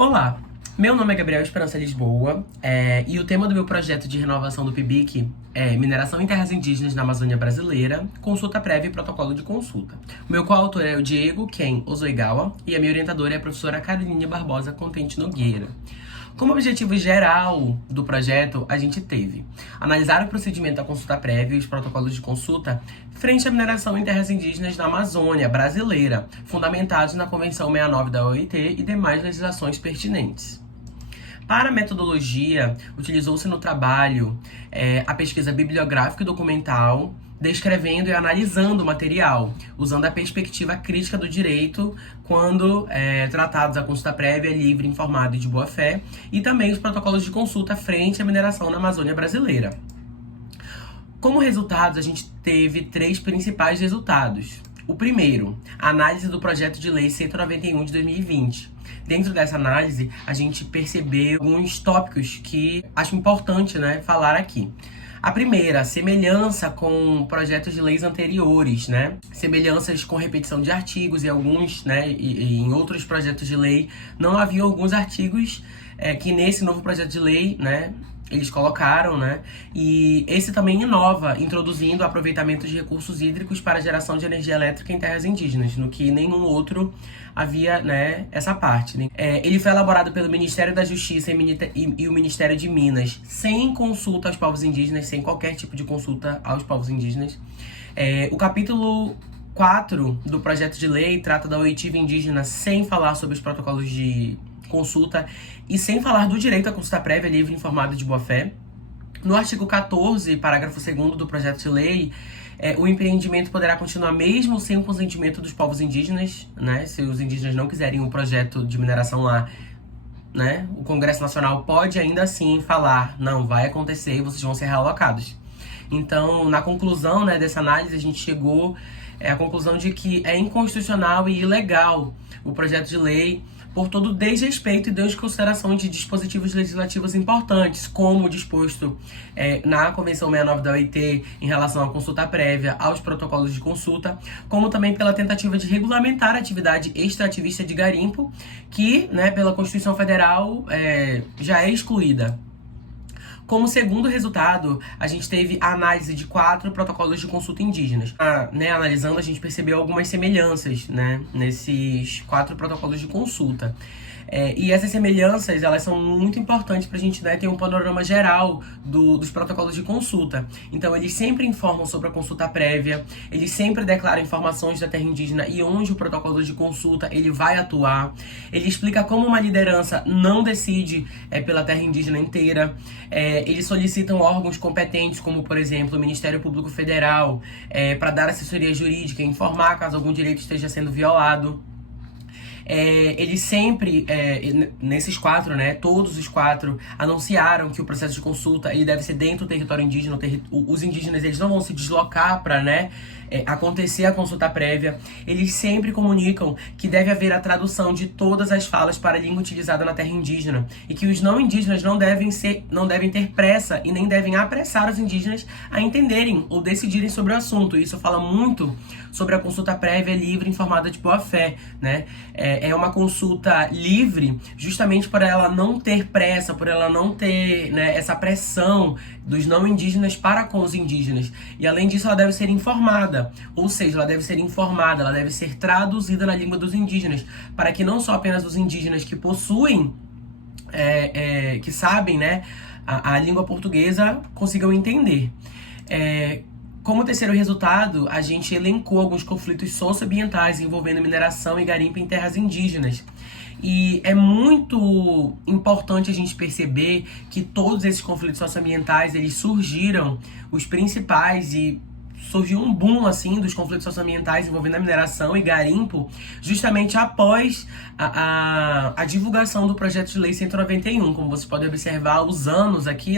Olá, meu nome é Gabriel Esperança Lisboa e o tema do meu projeto de renovação do PIBIC é Mineração em Terras Indígenas na Amazônia Brasileira, Consulta Prévia e Protocolo de Consulta. O meu coautor é o Diego Ken Ozoigawa e a minha orientadora é a professora Caroline Barbosa Contente Nogueira. Como objetivo geral do projeto, a gente teve analisar o procedimento da consulta prévia e os protocolos de consulta frente à mineração em terras indígenas na Amazônia brasileira, fundamentados na Convenção 69 da OIT e demais legislações pertinentes. Para a metodologia, utilizou-se no trabalho a pesquisa bibliográfica e documental, descrevendo e analisando o material, usando a perspectiva crítica do direito quando tratados a consulta prévia, livre, informada e de boa-fé, e também os protocolos de consulta frente à mineração na Amazônia brasileira. Como resultados, a gente teve 3 principais resultados. O primeiro, a análise do projeto de lei 191 de 2020. Dentro dessa análise, a gente percebeu alguns tópicos que acho importante, falar aqui. A primeira, semelhança com projetos de leis anteriores, Semelhanças com repetição de artigos e alguns, e em outros projetos de lei não havia alguns artigos que nesse novo projeto de lei, eles colocaram, e esse também inova, introduzindo o aproveitamento de recursos hídricos para a geração de energia elétrica em terras indígenas, no que nenhum outro havia, essa parte. Ele foi elaborado pelo Ministério da Justiça e o Ministério de Minas, sem consulta aos povos indígenas, sem qualquer tipo de consulta aos povos indígenas. O capítulo 4 do projeto de lei trata da oitiva indígena sem falar sobre os protocolos de consulta e sem falar do direito à consulta prévia, livre, informada e de boa-fé. No artigo 14, parágrafo 2º do projeto de lei, o empreendimento poderá continuar mesmo sem o consentimento dos povos indígenas, se os indígenas não quiserem um projeto de mineração lá, o Congresso Nacional pode ainda assim falar, não, vai acontecer e vocês vão ser realocados. Então, na conclusão dessa análise, a gente chegou à conclusão de que é inconstitucional e ilegal o projeto de lei por todo o desrespeito e desconsideração de dispositivos legislativos importantes, como o disposto na Convenção 69 da OIT em relação à consulta prévia, aos protocolos de consulta, como também pela tentativa de regulamentar a atividade extrativista de garimpo, que, pela Constituição Federal, já é excluída. Como segundo resultado, a gente teve a análise de 4 protocolos de consulta indígenas. Analisando, a gente percebeu algumas semelhanças, nesses 4 protocolos de consulta. E essas semelhanças, elas são muito importantes para a gente ter um panorama geral dos protocolos de consulta. Então, eles sempre informam sobre a consulta prévia, eles sempre declaram informações da terra indígena e onde o protocolo de consulta ele vai atuar. Ele explica como uma liderança não decide pela terra indígena inteira. Eles solicitam órgãos competentes, como, por exemplo, o Ministério Público Federal, para dar assessoria jurídica e informar caso algum direito esteja sendo violado. Eles sempre, nesses 4, todos os 4 anunciaram que o processo de consulta ele deve ser dentro do território indígena. Os indígenas eles não vão se deslocar para acontecer a consulta prévia. Eles sempre comunicam que deve haver a tradução de todas as falas para a língua utilizada na terra indígena e que os não indígenas não devem ter pressa e nem devem apressar os indígenas a entenderem ou decidirem sobre o assunto. Isso fala muito sobre a consulta prévia, livre, informada de boa-fé, É uma consulta livre justamente por ela não ter pressa, por ela não ter essa pressão dos não indígenas para com os indígenas. E além disso, ela deve ser informada, ou seja, ela deve ser informada, ela deve ser traduzida na língua dos indígenas, para que não só apenas os indígenas que possuem, que sabem a língua portuguesa consigam entender. Como terceiro resultado, a gente elencou alguns conflitos socioambientais envolvendo mineração e garimpo em terras indígenas. E é muito importante a gente perceber que todos esses conflitos socioambientais, eles surgiram, os principais, e surgiu um boom dos conflitos socioambientais envolvendo a mineração e garimpo justamente após a divulgação do projeto de lei 191. Como vocês podem observar, os anos aqui,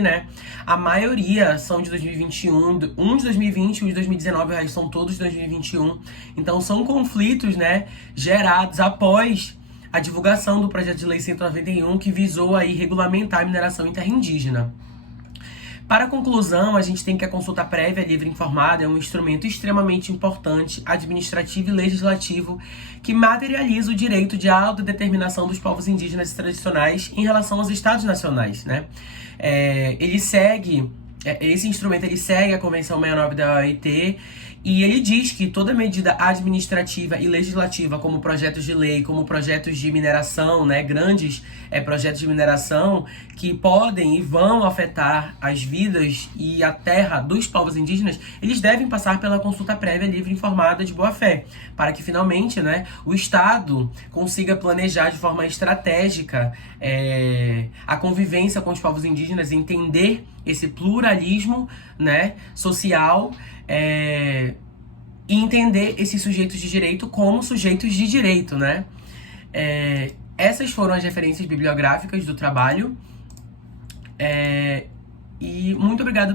a maioria são de 2021, um de 2020 e um de 2019, eles são todos de 2021. Então são conflitos, gerados após a divulgação do projeto de lei 191 que visou aí regulamentar a mineração em terra indígena. Para a conclusão, a gente tem que a consulta prévia livre e informada é um instrumento extremamente importante, administrativo e legislativo, que materializa o direito de autodeterminação dos povos indígenas e tradicionais em relação aos estados nacionais, né? Esse instrumento ele segue a Convenção 69 da OIT e ele diz que toda medida administrativa e legislativa, como projetos de lei, como projetos de mineração, né, grandes projetos de mineração que podem e vão afetar as vidas e a terra dos povos indígenas, eles devem passar pela consulta prévia livre e informada de boa-fé, para que finalmente, né, o Estado consiga planejar de forma estratégica a convivência com os povos indígenas, entender esse pluralismo, né, social, e entender esses sujeitos de direito como sujeitos de direito, né? Essas foram as referências bibliográficas do trabalho. E muito obrigado